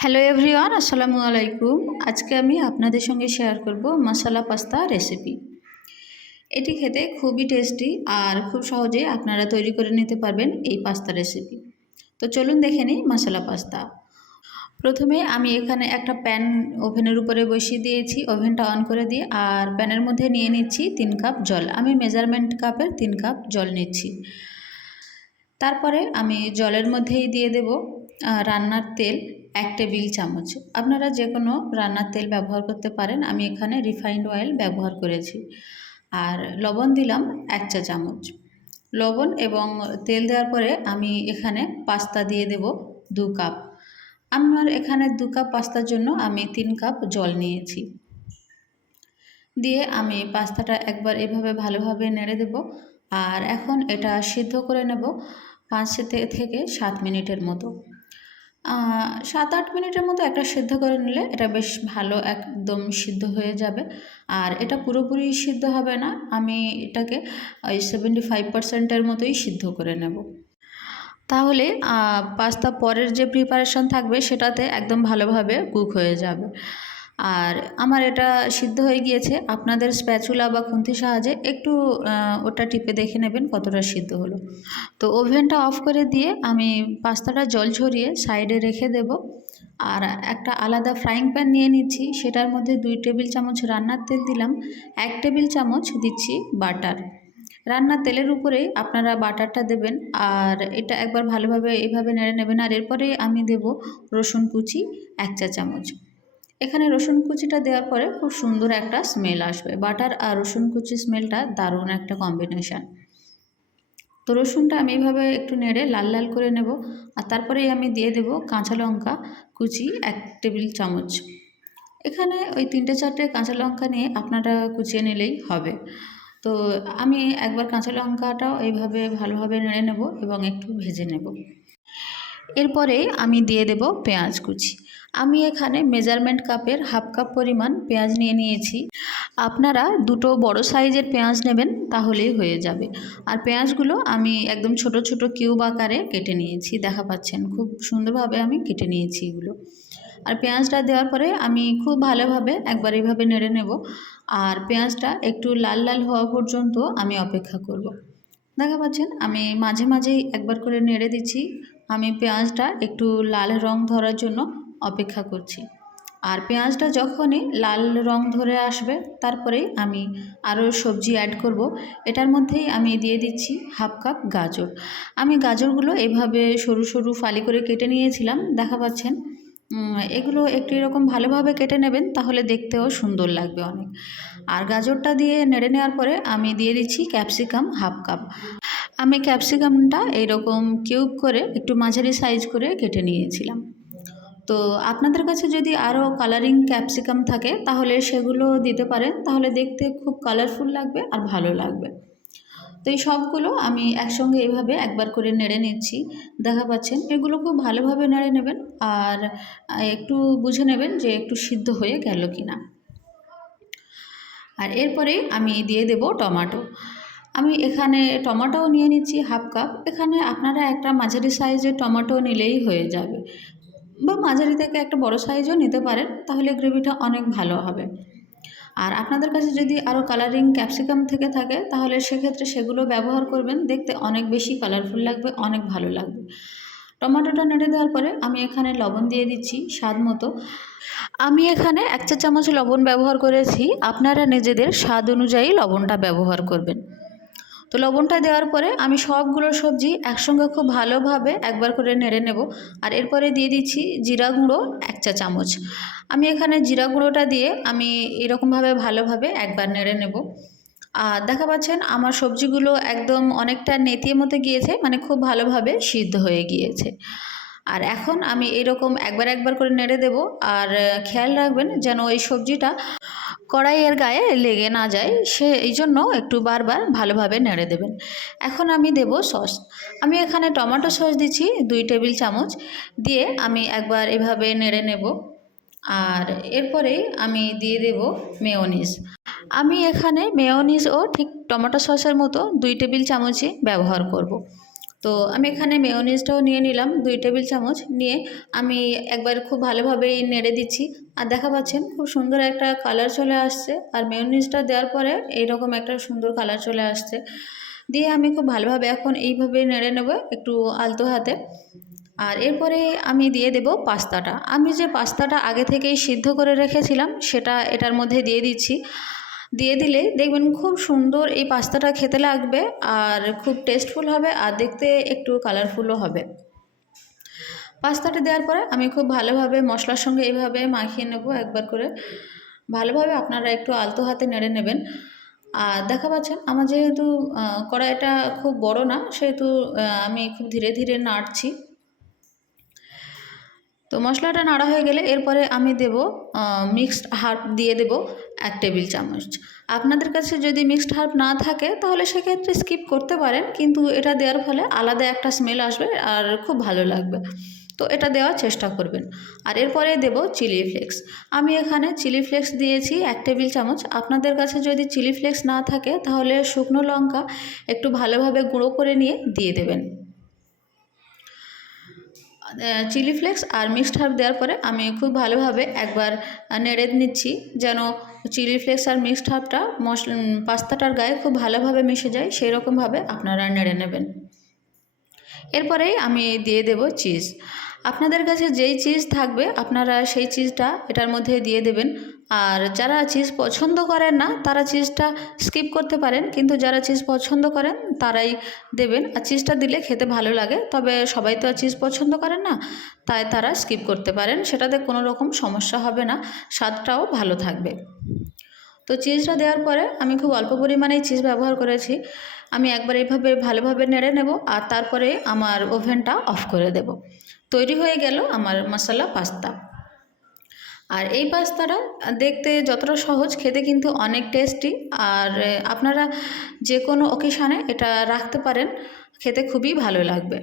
Hello everyone, আসসালামু আলাইকুম। আজকে আমি আপনাদের সঙ্গে শেয়ার করব মশালা পাস্তা রেসিপি। এটি খেতে খুবই টেস্টি আর খুব সহজে আপনারা তৈরি করে নিতে পারবেন এই পাস্তা রেসিপি। তো চলুন দেখে নিই মশালা পাস্তা। প্রথমে আমি এখানে একটা প্যান ওভেনের উপরে বসিয়ে দিয়েছি, ওভেনটা অন করে দিয়ে আর প্যানের মধ্যে নিয়ে নিচ্ছি 3 কাপ জল। আমি মেজারমেন্ট কাপের 3 কাপ জল নিচ্ছি। তারপরে আমি জলের মধ্যেই দিয়ে দেব রান্নার তেল 1 টেবিল চামচ। আপনারা যে কোনো রান্নার তেল ব্যবহার করতে পারেন, আমি এখানে রিফাইন্ড অয়েল ব্যবহার করেছি। আর লবণ দিলাম 1 চা চামচ। লবণ এবং তেল দেওয়ার পরে আমি এখানে পাস্তা দিয়ে দেব 2 কাপ। আমার এখানে 2 কাপ পাস্তার জন্য আমি 3 কাপ জল নিয়েছি। দিয়ে আমি পাস্তাটা একবার এভাবে ভালোভাবে নেড়ে দেব। আর এখন এটা সিদ্ধ করে নেব 5 থেকে 7 মিনিটের মতো। 7-8 মিনিটের মতো একটা সিদ্ধ করে নিলে এটা বেশ ভালো একদম সিদ্ধ হয়ে যাবে। আর এটা পুরোপুরি সিদ্ধ হবে না, আমি এটাকে ওই 75%-এর মতোই সিদ্ধ করে নেব। তাহলে পাস্তা পরের যে প্রিপারেশন থাকবে সেটাতে একদম ভালোভাবে কুক হয়ে যাবে। আর আমার এটা সিদ্ধ হয়ে গিয়েছে। আপনাদের স্প্যাচুলা বা খুন্তির সাহায্যে একটু ওটা টিপে দেখে নেবেন কতটা সিদ্ধ হলো। তো ওভেনটা অফ করে দিয়ে আমি পাস্তাটা জল ঝরিয়ে সাইডে রেখে দেব। আর একটা আলাদা ফ্রাইং প্যান নিয়ে নিচ্ছি, সেটার মধ্যে 2 টেবিল চামচ রান্নার তেল দিলাম, 1 টেবিল চামচ দিচ্ছি বাটার। রান্নার তেলের উপরেই আপনারা বাটারটা দেবেন আর এটা একবার ভালোভাবে এইভাবে নেড়ে নেবেন। আর এরপরে আমি দেব রসুন কুচি 1 চা চামচ। এখানে রসুন কুচিটা দেওয়ার পরে খুব সুন্দর একটা স্মেল আসবে। বাটার আর রসুন কুচি স্মেলটা দারুণ একটা কম্বিনেশান। তো রসুনটা আমি এইভাবে একটু নেড়ে লাল লাল করে নেব। আর তারপরেই আমি দিয়ে দেব কাঁচা লঙ্কা কুচি 1 টেবিল চামচ। এখানে ওই 3-4টে কাঁচা লঙ্কা নিয়ে আপনারা কুচিয়ে নিলেই হবে। তো আমি একবার কাঁচা লঙ্কাটাও এইভাবে ভালোভাবে নেড়ে নেব এবং একটু ভেজে নেব। এরপরে আমি দিয়ে দেব পেঁয়াজ কুচি। আমি এখানে মেজারমেন্ট কাপের হাফ কাপ পরিমাণ পেঁয়াজ নিয়ে নিয়েছি। আপনারা 2টো বড় সাইজের পেঁয়াজ নেবেন, তাহলেই হয়ে যাবে। আর পেঁয়াজগুলো আমি একদম ছোট ছোট কিউব আকারে কেটে নিয়েছি, দেখা পাচ্ছেন খুব সুন্দরভাবে আমি কেটে নিয়েছি এগুলো। আর পেঁয়াজটা দেওয়ার পরে আমি খুব ভালোভাবে একবার এইভাবে নেড়ে নেব। আর পেঁয়াজটা একটু লাল লাল হওয়া পর্যন্ত আমি অপেক্ষা করব। দেখা পাচ্ছেন আমি মাঝে মাঝেই একবার করে নেড়ে দিচ্ছি। আমি পেঁয়াজটা একটু লাল রং ধরার জন্য অপেক্ষা করছি। আর পেঁয়াজটা যখনই লাল রং ধরে আসবে তারপরেই আমি আরও সবজি অ্যাড করব। এটার মধ্যেই আমি দিয়ে দিচ্ছি হাফ কাপ গাজর। আমি গাজরগুলো এভাবে সরু সরু ফালি করে কেটে নিয়েছিলাম, দেখা পাচ্ছেন। এগুলো একটু এরকম ভালোভাবে কেটে নেবেন, তাহলে দেখতেও সুন্দর লাগবে অনেক। আর গাজরটা দিয়ে নেড়ে নেওয়ার পরে আমি দিয়ে দিচ্ছি ক্যাপসিকাম হাফ কাপ। আমি ক্যাপসিকামটা এইরকম কিউব করে একটু মাঝারি সাইজ করে কেটে নিয়েছিলাম। তো আপনাদের কাছে যদি আরও কালারিং ক্যাপসিকাম থাকে তাহলে সেগুলো দিতে পারেন, তাহলে দেখতে খুব কালারফুল লাগবে আর ভালো লাগবে। তো এই সবগুলো আমি একসঙ্গে এভাবে একবার করে নেড়ে নিচ্ছি, দেখা পাচ্ছেন। এগুলো খুব ভালোভাবে নেড়ে নেবেন আর একটু বুঝে নেবেন যে একটু সিদ্ধ হয়ে গেল কি না। আর এরপরে আমি দিয়ে দেব টমেটো। আমি এখানে টমেটোও নিয়ে নিচ্ছি হাফ কাপ। এখানে আপনারা একটা মাঝারি সাইজের টমেটো নিলেই হয়ে যাবে, বা মাঝারি থেকে একটা বড় সাইজও নিতে পারেন, তাহলে গ্রেভিটা অনেক ভালো হবে। আর আপনাদের কাছে যদি আরও কালারিং ক্যাপসিকাম থেকে থাকে তাহলে সেক্ষেত্রে সেগুলো ব্যবহার করবেন, দেখতে অনেক বেশি কালারফুল লাগবে, অনেক ভালো লাগবে। টমেটোটা নেড়ে দেওয়ার পরে আমি এখানে লবণ দিয়ে দিচ্ছি স্বাদ মতো। আমি এখানে 1 চা চামচ লবণ ব্যবহার করেছি, আপনারা নিজেদের স্বাদ অনুযায়ী লবণটা ব্যবহার করবেন। তো লবণটা দেওয়ার পরে আমি সবগুলো সবজি একসঙ্গে খুব ভালোভাবে একবার করে নেড়ে নেব। আর এরপরে দিয়ে দিচ্ছি জিরা গুঁড়ো 1 চা চামচ। আমি এখানে জিরা গুঁড়োটা দিয়ে আমি এরকমভাবে ভালোভাবে একবার নেড়ে নেব। আর দেখা পাচ্ছেন আমার সবজিগুলো একদম অনেকটা নেতিয়ে মতো গিয়েছে, মানে খুব ভালোভাবে সিদ্ধ হয়ে গিয়েছে। আর এখন আমি এরকম একবার একবার করে নেড়ে দেব। আর খেয়াল রাখবেন যেন এই সবজিটা কড়াইয়ের গায়ে লেগে না যায়, এই জন্য একটু বারবার ভালোভাবে নেড়ে দেবেন। এখন আমি দেব সস। আমি এখানে টমেটো সস দিচ্ছি 2 টেবিল চামচ, দিয়ে আমি একবার এভাবে নেড়ে নেব। আর এরপরেই আমি দিয়ে দেব মেয়োনিজ। আমি এখানে মেয়োনিজও ঠিক টমেটো সসের মতো 2 টেবিল চামচই ব্যবহার করব। তো আমি এখানে মেয়োনিজটাও নিয়ে নিলাম 2 টেবিল চামচ, নিয়ে আমি একবার খুব ভালোভাবেই নেড়ে দিচ্ছি। আর দেখা পাচ্ছেন খুব সুন্দর একটা কালার চলে আসছে, আর মেয়োনিজটা দেওয়ার পরে এইরকম একটা সুন্দর কালার চলে আসছে। দিয়ে আমি খুব ভালোভাবে এখন এইভাবে নেড়ে নেব একটু আলতো হাতে। আর এরপরে আমি দিয়ে দেব পাস্তাটা। আমি যে পাস্তাটা আগে থেকেই সিদ্ধ করে রেখেছিলাম সেটা এটার মধ্যে দিয়ে দিচ্ছি। দিয়ে দিলে দেখবেন খুব সুন্দর এই পাস্তাটা খেতে লাগবে, আর খুব টেস্টফুল হবে, আর দেখতে একটু কালারফুলও হবে। পাস্তাটা দেওয়ার পরে আমি খুব ভালোভাবে মশলার সঙ্গে এইভাবে মাখিয়ে নেব একবার করে। ভালোভাবে আপনারা একটু আলতো হাতে নেড়ে নেবেন। আর দেখা পাচ্ছেন আমার যেহেতু কড়াইটা খুব বড় না, সেহেতু আমি খুব ধীরে ধীরে নাড়ছি। তো মশলাটা নাড়া হয়ে গেলে এরপরে আমি দেব মিক্সড হার্ব দিয়ে দেব 1 টেবিল চামচ। আপনাদের কাছে যদি মিক্সড হার্ব না থাকে তাহলে সেক্ষেত্রে স্কিপ করতে পারেন, কিন্তু এটা দেওয়ার ফলে আলাদা একটা স্মেল আসবে আর খুব ভালো লাগবে। তো এটা দেওয়ার চেষ্টা করবেন। আর এরপরে দেব চিলি ফ্লেক্স। আমি এখানে চিলি ফ্লেক্স দিয়েছি 1 টেবিল চামচ। আপনাদের কাছে যদি চিলি ফ্লেক্স না থাকে তাহলে শুকনো লঙ্কা একটু ভালোভাবে গুঁড়ো করে নিয়ে দিয়ে দেবেন। চিলি ফ্লেক্স আর মিক্সড হার্ব দেওয়ার পরে আমি খুব ভালোভাবে একবার নেড়ে নিচ্ছি, যেন চিলি ফ্লেক্স আর মিক্সড হার্বটা পাস্তাটার গায়ে খুব ভালোভাবে মিশে যায়, সেই রকমভাবে আপনারা নেড়ে নেবেন। এরপরেই আমি দিয়ে দেব চিজ। আপনাদের কাছে যেই চিজ থাকবে আপনারা সেই চিজটা এটার মধ্যে দিয়ে দেবেন। আর যারা চিজ পছন্দ করেন না তারা চিজটা স্কিপ করতে পারেন, কিন্তু যারা চিজ পছন্দ করেন তারাই দেবেন। আর চিজটা দিলে খেতে ভালো লাগে, তবে সবাই তো আর চিজ পছন্দ করেন না, তাই তারা স্কিপ করতে পারেন, সেটাতে কোনো রকম সমস্যা হবে না, স্বাদটাও ভালো থাকবে। তো চিজটা দেওয়ার পরে আমি খুব অল্প পরিমাণেই চিজ ব্যবহার করেছি। আমি একবার এইভাবে ভালোভাবে নেড়ে নেব, আর তারপরে আমার ওভেনটা অফ করে দেব। তৈরি হয়ে গেল আমার মশলা পাস্তা। আর এই পাস্তাটা দেখতে যতটা সহজ, খেতে কিন্তু অনেক টেস্টি। আর আপনারা যে কোনো অকেশানে এটা রাখতে পারেন, খেতে খুবই ভালো লাগবে।